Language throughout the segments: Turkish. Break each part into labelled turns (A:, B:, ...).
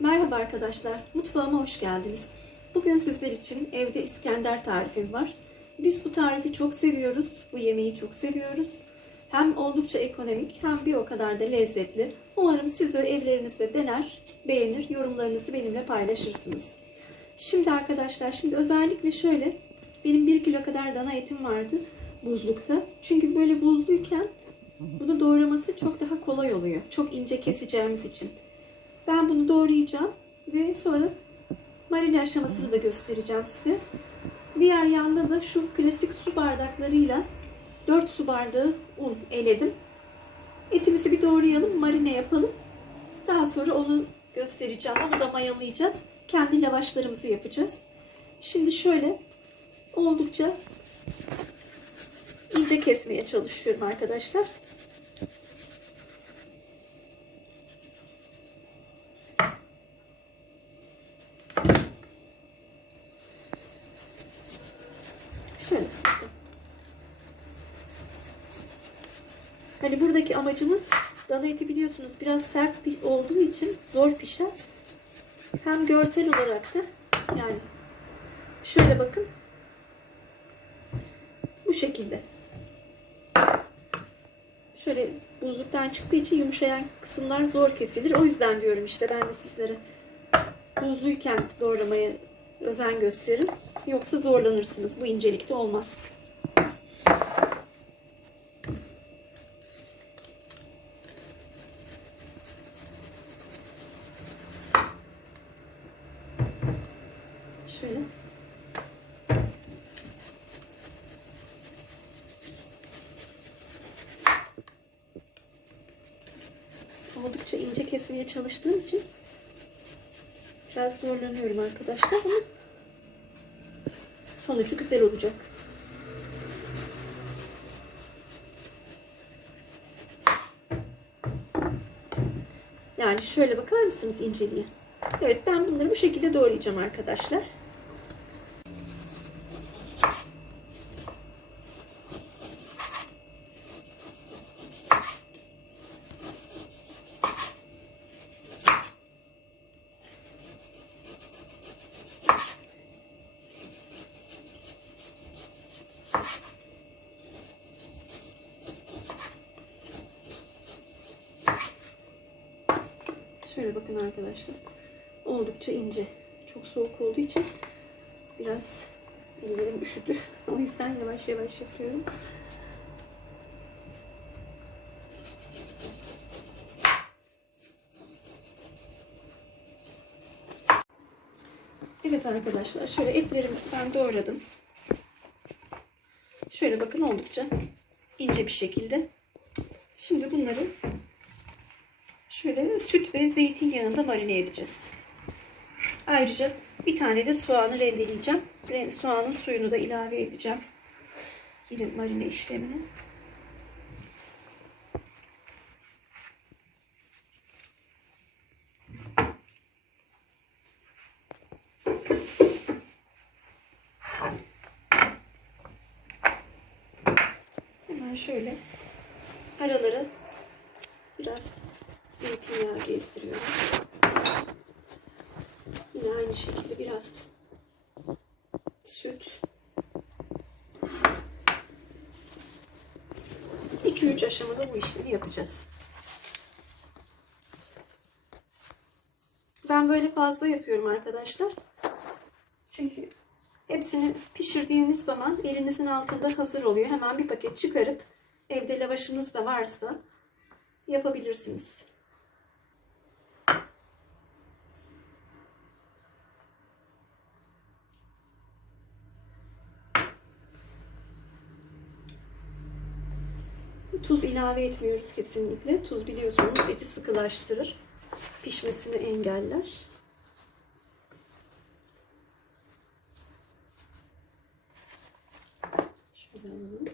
A: Merhaba arkadaşlar, mutfağıma hoş geldiniz. Bugün sizler için evde İskender tarifim var. Biz bu tarifi çok seviyoruz, bu yemeği çok seviyoruz. Hem oldukça ekonomik hem bir o kadar da lezzetli. Umarım siz de evlerinizde dener, beğenir, yorumlarınızı benimle paylaşırsınız. Şimdi arkadaşlar, şimdi özellikle şöyle, benim 1 kilo kadar dana etim vardı buzlukta. Çünkü böyle buzluyken bunu doğraması çok daha kolay oluyor. Çok ince keseceğimiz için. Ben bunu doğrayacağım ve sonra marine aşamasını da göstereceğim size. Diğer yanda da şu klasik su bardaklarıyla 4 su bardağı un eledim. Etimizi bir doğrayalım, marine yapalım. Daha sonra onu göstereceğim. Onu da mayalayacağız. Kendi lavaşlarımızı yapacağız. Şimdi şöyle oldukça ince kesmeye çalışıyorum arkadaşlar. Şöyle. Hani buradaki amacımız dana eti biliyorsunuz biraz sert olduğu için zor pişer. Hem görsel olarak da yani şöyle bakın. Bu şekilde. Şöyle buzluktan çıktığı için yumuşayan kısımlar zor kesilir. O yüzden diyorum işte ben de sizlere buzluyken doğramaya özen gösterin. Yoksa zorlanırsınız. Bu incelikte olmaz. Şöyle. Oldukça kesmeye çalıştığım için biraz zorlanıyorum arkadaşlar ama sonucu güzel olacak. Yani şöyle bakar mısınız inceliğe? Evet ben bunları bu şekilde doğrayacağım arkadaşlar. Şöyle bakın arkadaşlar. Oldukça ince. Çok soğuk olduğu için biraz ellerim üşüdü. O yüzden yavaş yavaş yapıyorum. Evet arkadaşlar şöyle etlerimizi ben doğradım. Şöyle bakın oldukça ince bir şekilde. Şimdi bunları şöyle süt ve zeytinyağında marine edeceğiz. Ayrıca bir tane de soğanı rendeleyeceğim. Re- Soğanın suyunu da ilave edeceğim. Yine marine işlemine. Hemen şöyle aralara zeytinyağı gezdiriyorum. Yine aynı şekilde biraz süt. 2-3 aşamada bu işlemi yapacağız. Ben böyle fazla yapıyorum arkadaşlar. Çünkü hepsini pişirdiğiniz zaman elinizin altında hazır oluyor. Hemen bir paket çıkarıp evde lavaşınız da varsa yapabilirsiniz. Tuz ilave etmiyoruz kesinlikle. Tuz biliyorsunuz eti sıkılaştırır. Pişmesini engeller. Şöyle alalım.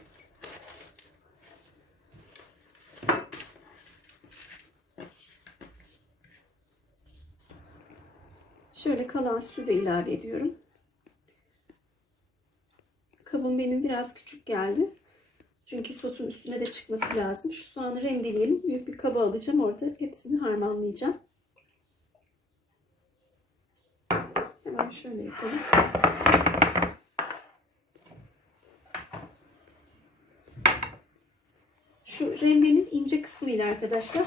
A: Şöyle kalan su da ilave ediyorum. Kabım benim biraz küçük geldi. Çünkü sosun üstüne de çıkması lazım. Şu soğanı rendeleyelim. Büyük bir kaba alacağım. Orada hepsini harmanlayacağım. Hemen şöyle yapalım. Şu rendenin ince kısmıyla arkadaşlar.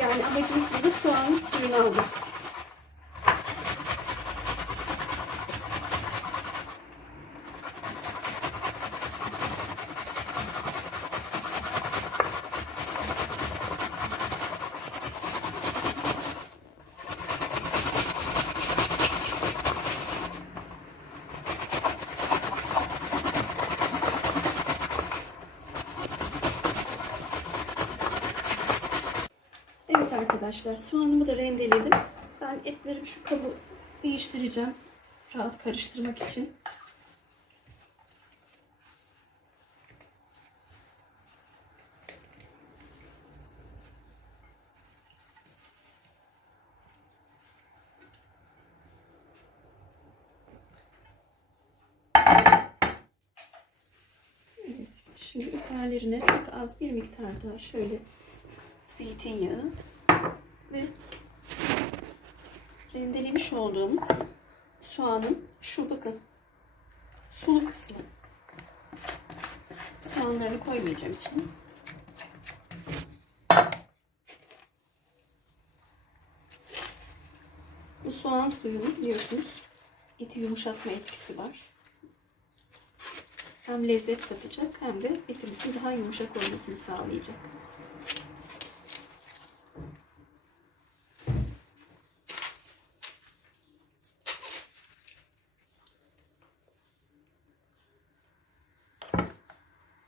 A: Yani amacımız burada soğanın suyunu almak. Evet arkadaşlar soğanımı da rendeledim. Ben etlerim şu kabı değiştireceğim. Rahat karıştırmak için. Şimdi üzerlerine çok az bir miktar daha şöyle zeytinyağı ve rendelemiş olduğum soğanın şu bakın sulu kısmı soğanlarını koymayacağım içine. Bu soğan suyunun biliyorsunuz eti yumuşatma etkisi var. Hem lezzet katacak hem de etimizin daha yumuşak olmasını sağlayacak.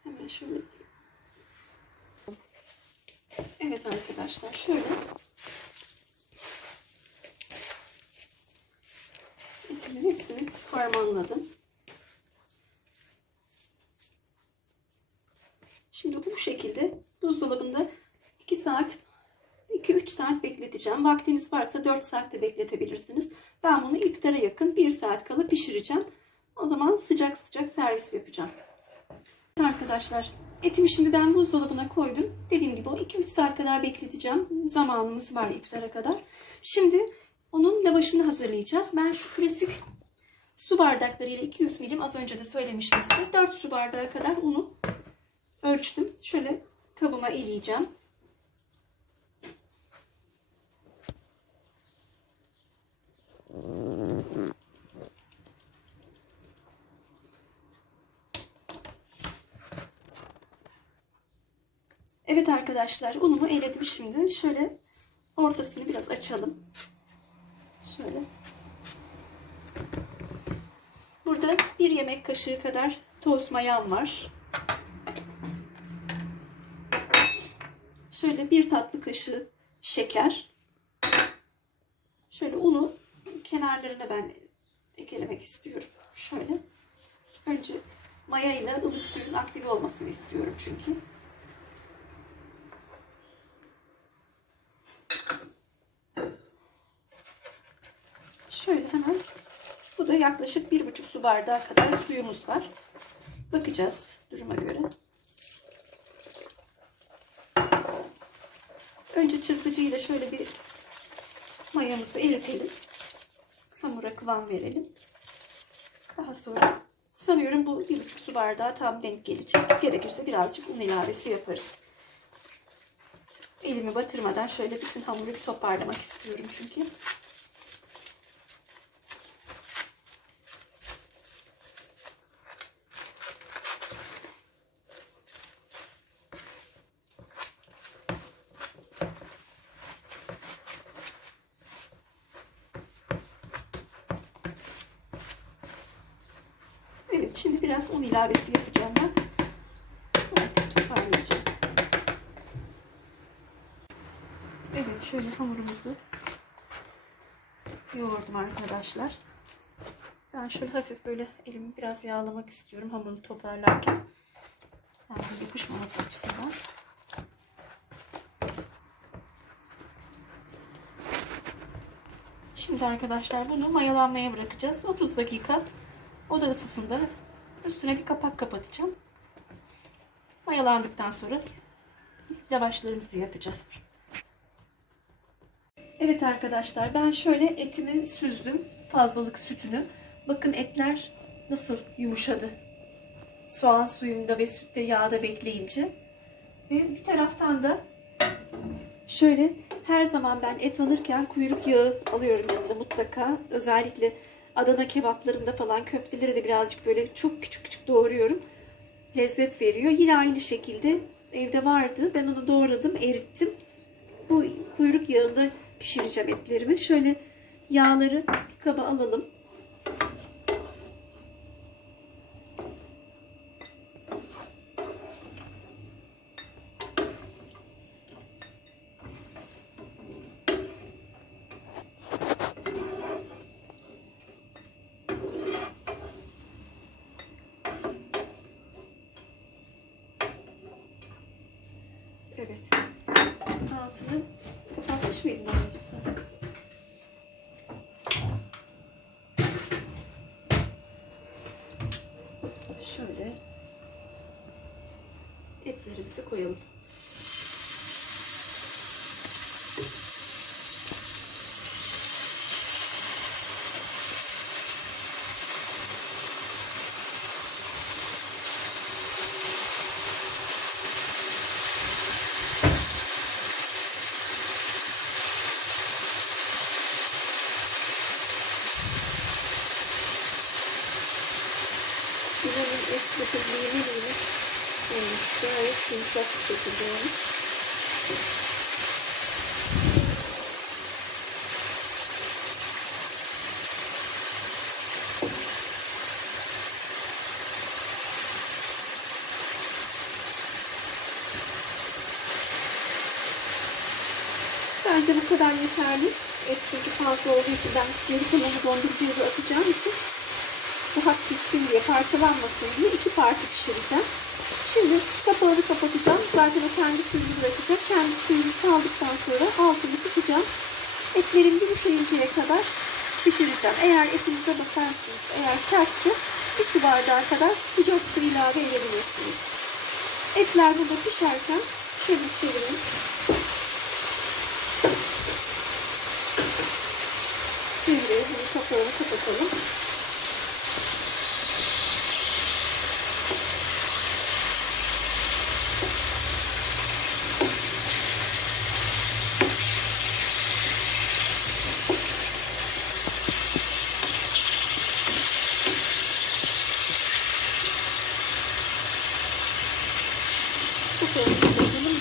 A: Hemen şöyle. Evet arkadaşlar şöyle. Etimin hepsini harmanladım. Şimdi bu şekilde buzdolabında 2 saat 2-3 saat bekleteceğim. Vaktiniz varsa 4 saatte bekletebilirsiniz. Ben bunu iftara yakın 1 saat kala pişireceğim. O zaman sıcak sıcak servis yapacağım. Arkadaşlar etimi şimdi ben buzdolabına koydum. Dediğim gibi o 2-3 saat kadar bekleteceğim. Zamanımız var iftara kadar. Şimdi onun lavaşını hazırlayacağız. Ben şu klasik su bardaklarıyla 200 milim az önce de söylemiştim size. 4 su bardağı kadar unu ölçtüm. Şöyle kabıma eleyeceğim. Evet arkadaşlar unumu eledim şimdi. Şöyle ortasını biraz açalım. Şöyle. Burada bir yemek kaşığı kadar toz mayam var. Şöyle bir tatlı kaşığı şeker. Şöyle unu kenarlarına ben eklemek istiyorum. Şöyle. Önce maya ile ılık suyun aktive olmasını istiyorum çünkü. Şöyle hemen bu da yaklaşık bir buçuk su bardağı kadar suyumuz var. Bakacağız duruma göre. Önce çırpıcı ile şöyle bir mayamızı eritelim. Hamura kıvam verelim. Daha sonra sanıyorum bu bir buçuk su bardağı tam denk gelecek. Gerekirse birazcık un ilavesi yaparız. Elimi batırmadan şöyle bütün hamuru bir toparlamak istiyorum çünkü. Evet şimdi biraz un ilavesi yapacağım ben. Artık toparlayacağım. Evet şöyle hamurumuzu yoğurdum arkadaşlar. Ben şöyle hafif böyle elimi biraz yağlamak istiyorum hamurunu toparlarken. Yani yapışmaması açısından. Şimdi arkadaşlar bunu mayalanmaya bırakacağız. 30 dakika oda ısısında üstüne bir kapak kapatacağım. Mayalandıktan sonra lavaşlarımızı yapacağız. Evet arkadaşlar ben şöyle etimi süzdüm. Fazlalık sütünü. Bakın etler nasıl yumuşadı. Soğan suyunda ve sütte yağda bekleyince. Ve bir taraftan da şöyle her zaman ben et alırken kuyruk yağı alıyorum yanında mutlaka. Özellikle Adana kebaplarımda falan köfteleri de birazcık böyle çok küçük küçük doğruyorum. Lezzet veriyor. Yine aynı şekilde evde vardı. Ben onu doğradım, erittim. Bu kuyruk yağında pişireceğim etlerimi. Şöyle yağları bir kaba alalım. Evet. Altını kapatmış mıydın anneciğim sen? Şöyle etlerimizi koyalım. İnanın et bakın lime lime olmuş. Gayet yumuşak olmuş. Bence bu kadar yeterli. Et çünkü fazla olduğu için ben geri kalanı dondurucuya atacağım için rahat pişsin diye, parçalanmasın diye iki parça pişireceğim. Şimdi kapağını kapatacağım. Zaten kendi suyunu bırakacak. Kendi suyunu saldıktan sonra altını kısacağım. Etlerim yumuşayıncaya kadar pişireceğim. Eğer etinize bakarsınız, eğer sertse bir su bardağı kadar sıcak su ilave edebilirsiniz. Etler burada pişerken şöyle çevirin. Şimdi bunu kapağını kapatalım. Kapağını kapatalım.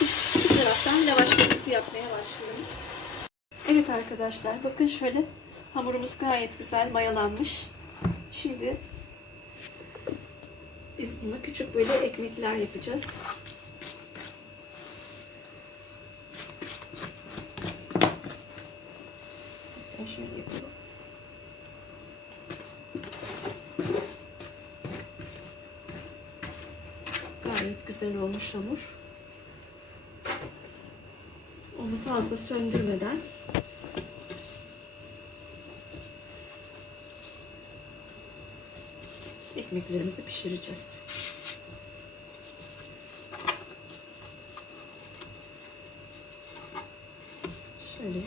A: Biz bir taraftan lavaşlarımızı yapmaya başlayalım. Evet arkadaşlar bakın şöyle hamurumuz gayet güzel mayalanmış. Şimdi biz buna küçük böyle ekmekler yapacağız. Şöyle yapalım. Gayet güzel olmuş hamur. Onu fazla söndürmeden ekmeklerimizi pişireceğiz. Şöyle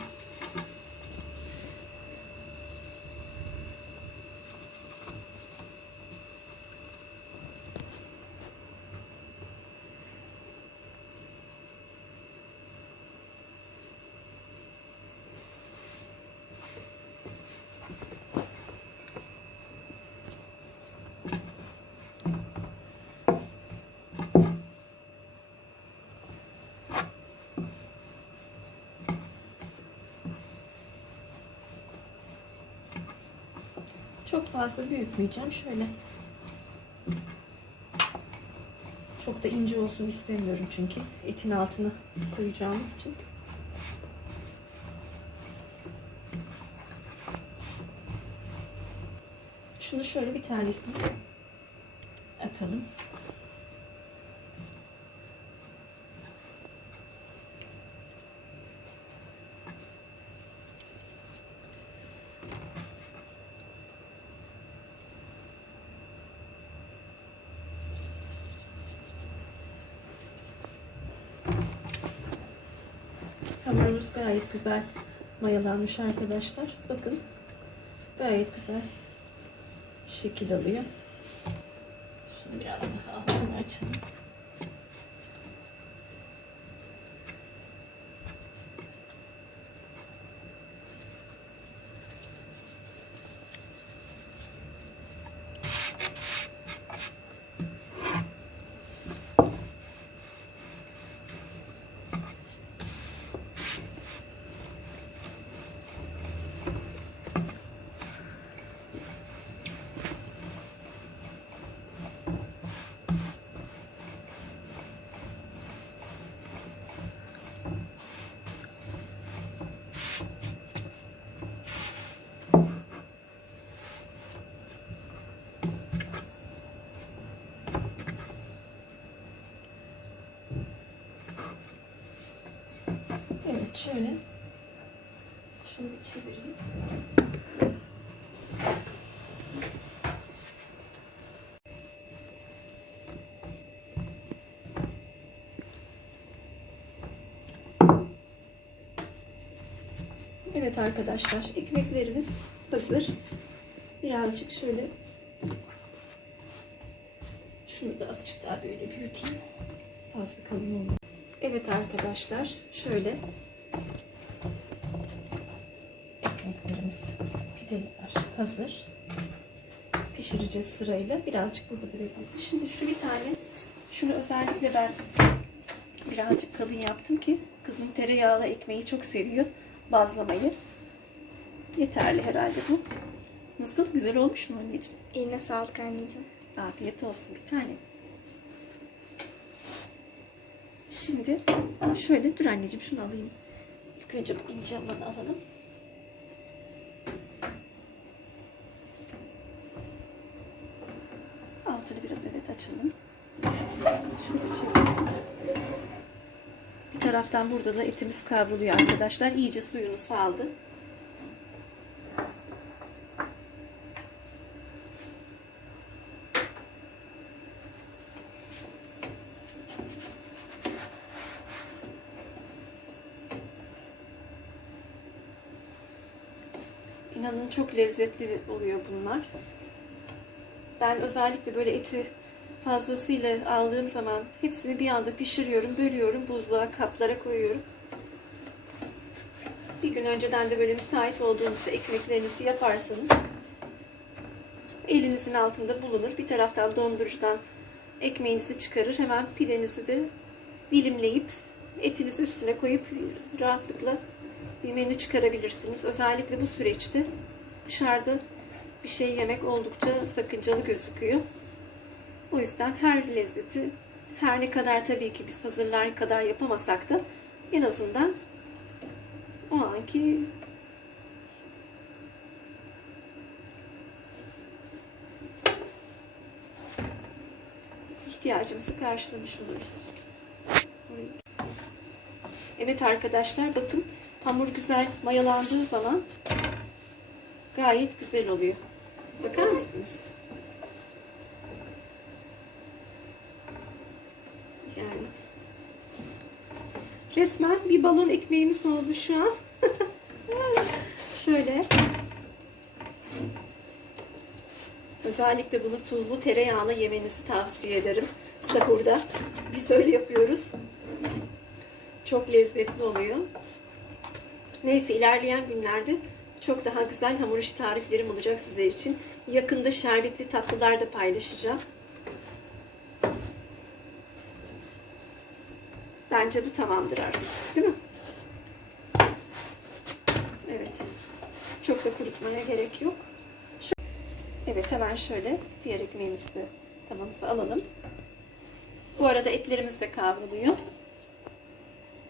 A: Çok fazla büyütmeyeceğim. Şöyle. Çok da ince olsun istemiyorum çünkü etin altına koyacağımız için. Şunu şöyle bir tanesini atalım. Hamurumuz gayet güzel mayalanmış arkadaşlar. Bakın gayet güzel şekil alıyor. Şunu biraz daha altını açalım. Şöyle. Şunu bir çevireyim. Evet arkadaşlar ekmeklerimiz hazır. Birazcık şöyle şunu da azıcık daha böyle büyüteyim. Fazla kalın olmasın. Evet arkadaşlar şöyle ekmeklerimiz pideler hazır. Pişireceğiz sırayla. Birazcık burada da beklesin. Şimdi şu bir tane şunu özellikle ben birazcık kalın yaptım ki kızım tereyağlı ekmeği çok seviyor. Bazlamayı. Yeterli herhalde bu. Nasıl? Güzel olmuş mu anneciğim?
B: Eline sağlık anneciğim.
A: Afiyet olsun bir tane. Şimdi şöyle dur anneciğim şunu alayım. İlk önce ince olanı alalım. Altını biraz evet açalım. Şöyle çevirelim. Bir taraftan burada da etimiz kavruluyor arkadaşlar. İyice suyunu saldı. İnanın çok lezzetli oluyor bunlar. Ben özellikle böyle eti fazlasıyla aldığım zaman hepsini bir anda pişiriyorum, bölüyorum, buzluğa, kaplara koyuyorum. Bir gün önceden de böyle müsait olduğunuzda ekmeklerinizi yaparsanız elinizin altında bulunur. Bir taraftan dondurucudan ekmeğinizi çıkarır. Hemen pidenizi de dilimleyip etinizi üstüne koyup rahatlıkla bir menü çıkarabilirsiniz. Özellikle bu süreçte dışarıda bir şey yemek oldukça sakıncalı gözüküyor. O yüzden her lezzeti her ne kadar tabii ki biz hazırlar kadar yapamasak da en azından o anki ihtiyacımızı karşılamış oluruz. Evet arkadaşlar bakın hamur güzel mayalandığı zaman gayet güzel oluyor. Bakar mısınız? Yani resmen bir balon ekmeğimiz oldu şu an. Şöyle. Özellikle bunu tuzlu tereyağla yemenizi tavsiye ederim. Sahurda. Biz öyle yapıyoruz. Çok lezzetli oluyor. Neyse ilerleyen günlerde çok daha güzel hamur işi tariflerim olacak sizler için. Yakında şerbetli tatlılar da paylaşacağım. Bence bu tamamdır artık. Değil mi? Evet. Çok da kurutmaya gerek yok. Şu- Evet hemen şöyle diğer ekmeğimizi de tavamıza alalım. Bu arada etlerimiz de kavruluyor.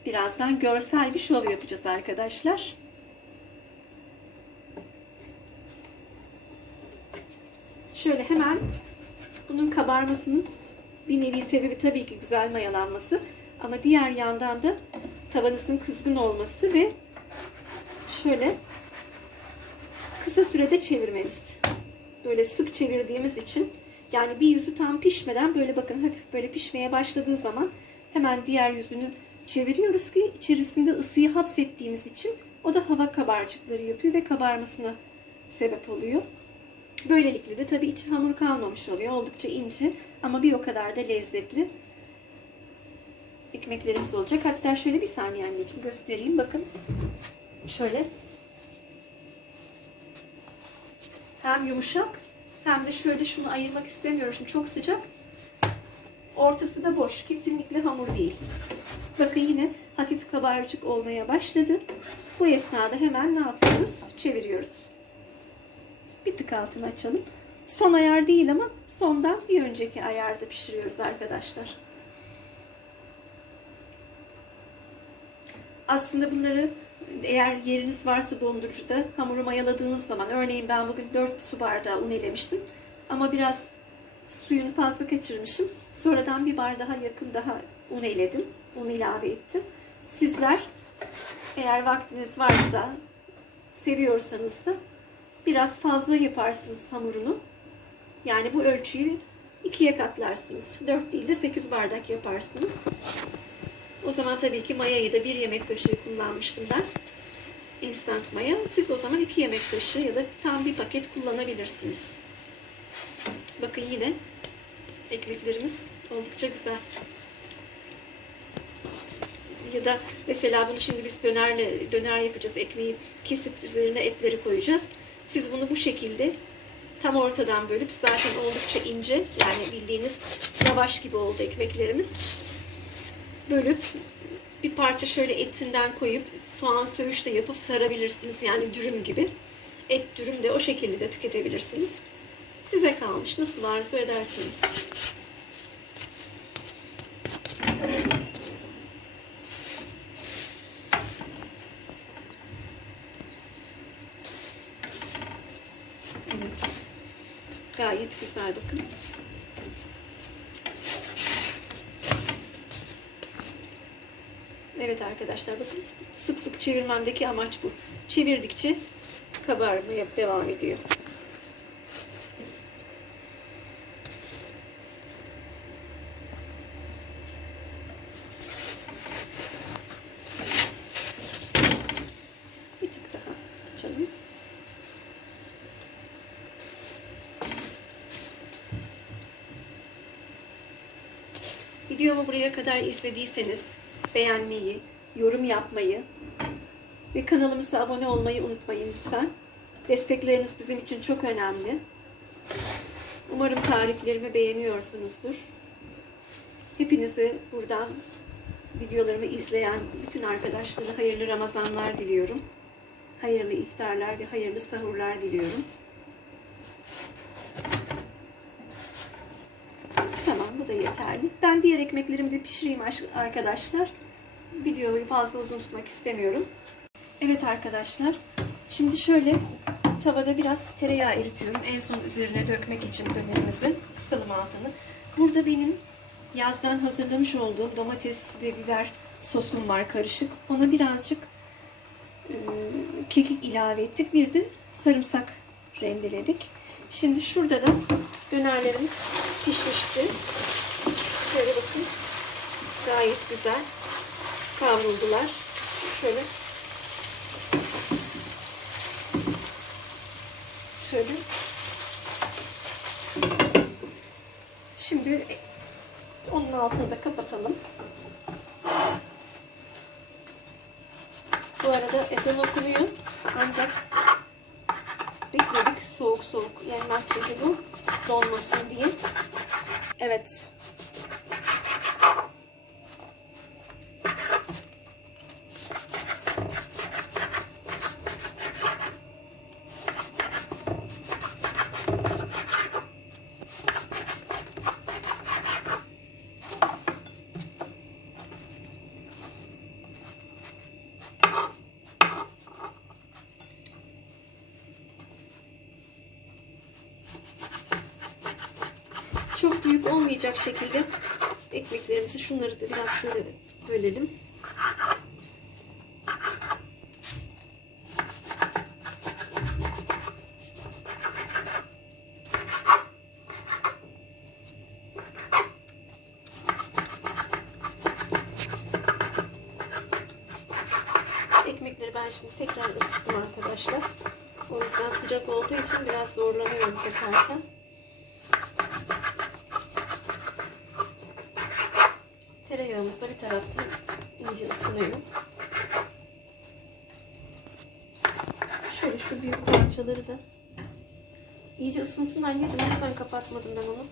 A: Birazdan görsel bir şov yapacağız arkadaşlar. Şöyle hemen bunun kabarmasının bir nevi sebebi tabii ki güzel mayalanması. Ama diğer yandan da tavanızın kızgın olması ve şöyle kısa sürede çevirmemiz. Böyle sık çevirdiğimiz için yani bir yüzü tam pişmeden böyle bakın hafif böyle pişmeye başladığı zaman hemen diğer yüzünü çeviriyoruz ki içerisinde ısıyı hapsettiğimiz için O da hava kabarcıkları yapıyor ve kabarmasına sebep oluyor. Böylelikle de tabii içi hamur kalmamış oluyor. Oldukça ince ama bir o kadar da lezzetli ekmeklerimiz olacak. Hatta şöyle bir saniye anneciğim göstereyim. Bakın şöyle hem yumuşak hem de şöyle şunu ayırmak istemiyorum. Şimdi çok sıcak. Ortası da boş. Kesinlikle hamur değil. Bakın yine hafif kabarcık olmaya başladı. Bu esnada hemen ne yapıyoruz? Çeviriyoruz. Bir tık altını açalım. Son ayar değil ama sondan bir önceki ayarda pişiriyoruz arkadaşlar. Aslında bunları eğer yeriniz varsa dondurucuda hamuru mayaladığınız zaman örneğin ben bugün 4 su bardağı un elemiştim ama biraz suyunu fazla kaçırmışım. Sonradan bir bardağa yakın daha un eledim. Un ilave ettim. Sizler eğer vaktiniz varsa seviyorsanız da biraz fazla yaparsınız hamurunu. Yani bu ölçüyü ikiye katlarsınız. 4 değil de 8 bardak yaparsınız. O zaman tabii ki mayayı da bir yemek kaşığı kullanmıştım ben. Instant maya. Siz o zaman iki yemek kaşığı ya da tam bir paket kullanabilirsiniz. Bakın yine ekmeklerimiz oldukça güzel. Ya da mesela bunu şimdi biz dönerle döner yapacağız. Ekmeği kesip üzerine etleri koyacağız. Siz bunu bu şekilde tam ortadan bölüp zaten oldukça ince yani bildiğiniz lavaş gibi oldu ekmeklerimiz bölüp bir parça şöyle etinden koyup soğan söğüş de yapıp sarabilirsiniz. Yani dürüm gibi. Et dürüm de o şekilde de tüketebilirsiniz. Size kalmış. Nasıl arzu edersiniz. Evet. Gayet güzel bakın. Evet arkadaşlar bakın sık sık çevirmemdeki amaç bu. Çevirdikçe kabarmaya devam ediyor. Bir tık daha açalım. Videomu buraya kadar izlediyseniz beğenmeyi, yorum yapmayı ve kanalımıza abone olmayı unutmayın lütfen. Destekleriniz bizim için çok önemli. Umarım tariflerimi beğeniyorsunuzdur. Hepinize buradan videolarımı izleyen bütün arkadaşlara hayırlı Ramazanlar diliyorum. Hayırlı iftarlar ve hayırlı sahurlar diliyorum. Tamam bu da yeterli. Ben diğer ekmeklerimi de pişireyim arkadaşlar. Videoyu fazla uzun tutmak istemiyorum. Evet arkadaşlar. Şimdi şöyle tavada biraz tereyağı eritiyorum. En son üzerine dökmek için dönerimizin kısalım altını. Burada benim yazdan hazırlamış olduğum domates ve biber sosum var karışık. Ona birazcık e, kekik ilave ettik. Bir de sarımsak rendeledik. Şimdi şurada da dönerlerimiz pişmişti. Şöyle bakın. Gayet güzel kavruldular. Şöyle şöyle şimdi onun altını da kapatalım. Bu arada ezan okunuyor. Ancak bekledik soğuk soğuk yenmez çünkü bu donmasın diye. Evet. çok olmayacak şekilde ekmeklerimizi şunları da biraz şöyle bölelim. Ekmekleri ben şimdi tekrar ısıttım arkadaşlar. O yüzden sıcak olduğu için biraz zorlanıyorum keserken. Tereyağımız da bir taraftan iyice ısınıyor. Şöyle şu büyük parçaları da iyice ısınsın anneciğim. O yüzden kapatmadım ben onu.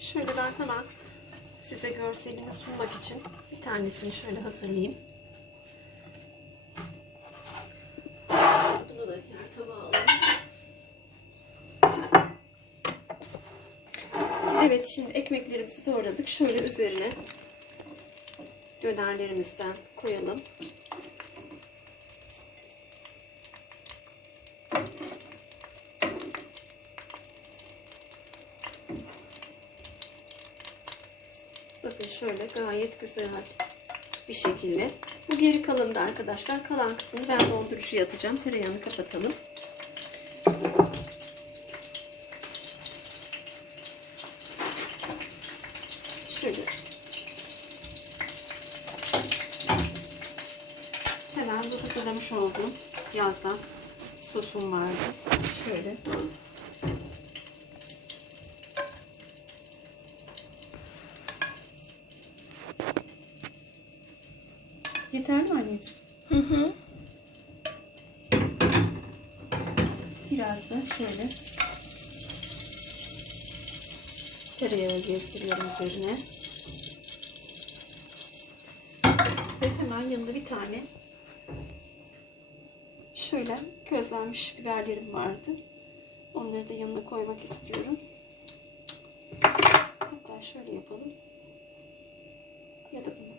A: Şöyle ben hemen size görselini sunmak için bir tanesini şöyle hazırlayayım. Bunu da diğer tabağa alalım. Evet şimdi ekmeklerimizi doğradık. Şöyle üzerine dönerlerimizden koyalım. Bakın şöyle gayet güzel bir şekilde. Bu geri kalanı da arkadaşlar. Kalan kısmını ben dondurucuya atacağım. Tereyağını kapatalım. Şöyle. Hemen bu hazırlamış olduğum yazdan sosum vardı. Şöyle. Yeterli mi anneciğim?
B: Hı hı.
A: Biraz da şöyle tereyağı gezdiriyorum üzerine. Ve hemen yanında bir tane şöyle közlenmiş biberlerim vardı. Onları da yanına koymak istiyorum. Hatta şöyle yapalım. Ya da bunu.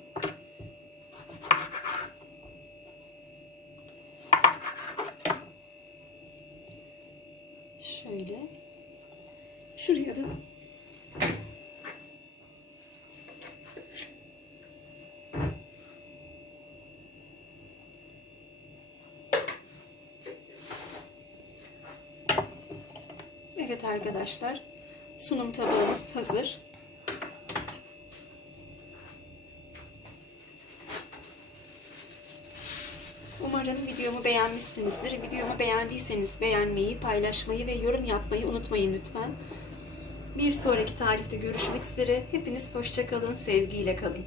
A: Şöyle. Şuraya da Evet arkadaşlar. Sunum tabağımız hazır. Umarım videomu beğenmişsinizdir. Videomu beğendiyseniz beğenmeyi, paylaşmayı ve yorum yapmayı unutmayın lütfen. Bir sonraki tarifte görüşmek üzere. Hepiniz hoşçakalın, sevgiyle kalın.